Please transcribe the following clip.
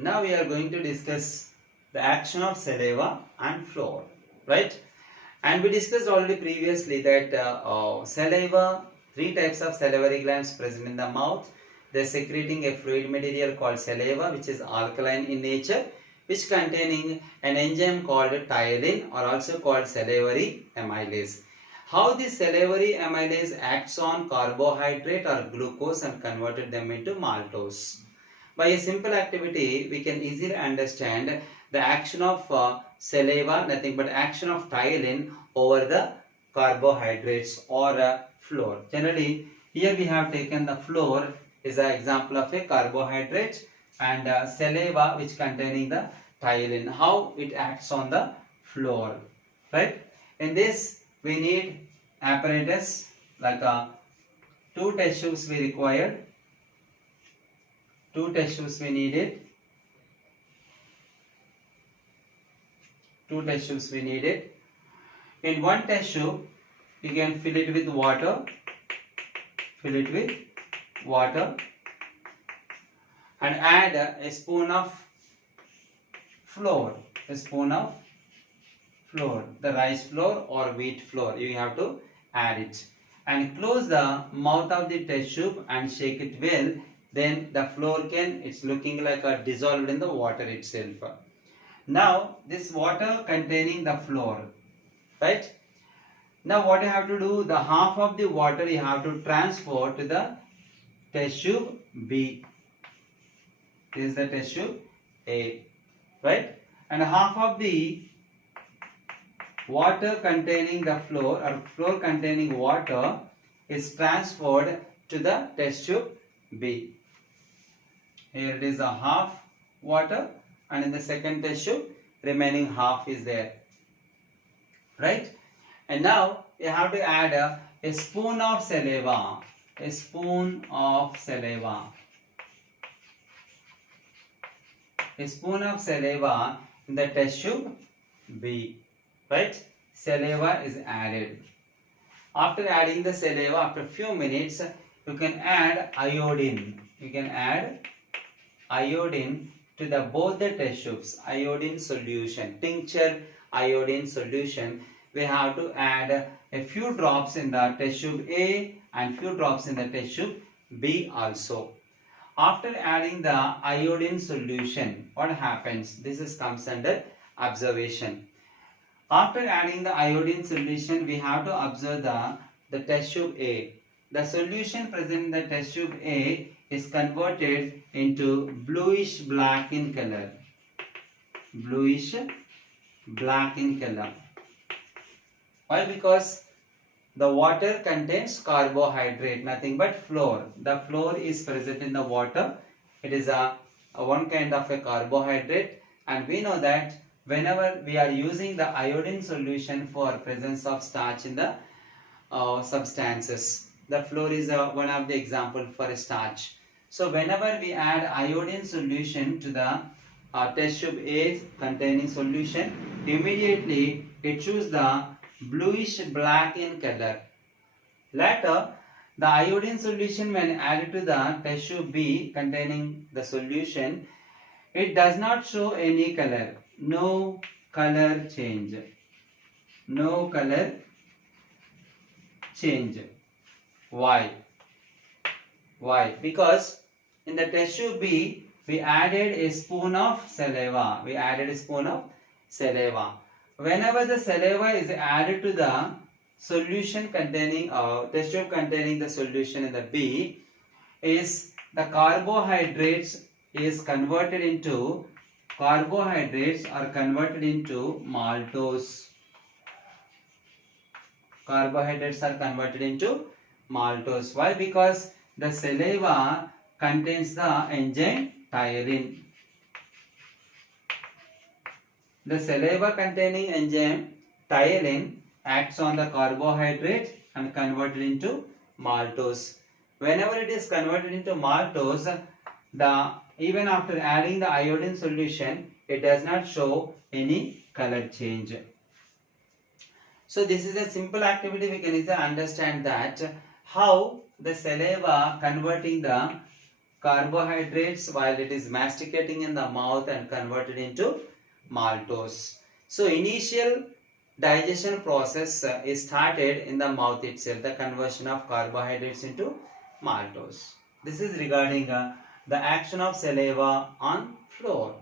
Now we are going to discuss the action of saliva and floor, right? And we discussed already previously that saliva, three types of salivary glands present in the mouth. They are secreting a fluid material called saliva, which is alkaline in nature, which containing an enzyme called ptyalin, or also called salivary amylase. How this salivary amylase acts on carbohydrate or glucose and converted them into maltose. By a simple activity, we can easily understand the action of saliva, nothing but action of ptyalin over the carbohydrates or flour. Generally, here we have taken the flour is an example of a carbohydrate, and saliva which containing the ptyalin. How it acts on the flour, right? In this, we need apparatus like two test tubes we required. Two test tubes we needed. In one test tube, you can fill it with water. And add a spoon of flour. The rice flour or wheat flour. You have to add it. And close the mouth of the test tube and shake it well. Then the flour it's looking like a dissolved in the water itself. Now this water containing the flour, right? Now what you have to do, the half of the water you have to transfer to the test tube B. This is the test tube A, right? And half of the water containing the flour or flour containing water is transferred to the test tube B. Here it is a half water, and in the second test tube remaining half is there, right? And now you have to add a spoon of saliva. In the test tube B, right? Saliva is added. After adding the saliva, after a few minutes, you can add iodine. To the both the test tubes. Iodine solution, tincture iodine solution. We have to add a few drops in the test tube A and few drops in the test tube B also. After adding the iodine solution, what happens? This comes under observation. After adding the iodine solution, we have to observe the test tube A. The solution present in the test tube A is converted into bluish black in color. Why? Because the water contains carbohydrate, nothing but flour. The flour is present in the water. It is a one kind of a carbohydrate, and we know that whenever we are using the iodine solution for presence of starch in the substances, the flour is one of the example for a starch. So whenever we add iodine solution to the test tube A containing solution, immediately it chooses the bluish black in color. Later, the iodine solution when added to the test tube B containing the solution, it does not show any color. No color change. Why? Because in the test tube B, we added a spoon of saliva. Whenever the saliva is added to the solution containing test tube containing the solution in the B, is the carbohydrates are converted into maltose. Why? Because the saliva contains the enzyme ptyalin. The saliva containing enzyme ptyalin acts on the carbohydrate and converted into maltose. Whenever it is converted into maltose, even after adding the iodine solution, it does not show any color change. So this is a simple activity. We can easily understand that how the saliva converting the carbohydrates while it is masticating in the mouth and converted into maltose. So initial digestion process is started in the mouth itself, the conversion of carbohydrates into maltose. This is regarding the action of saliva on floor.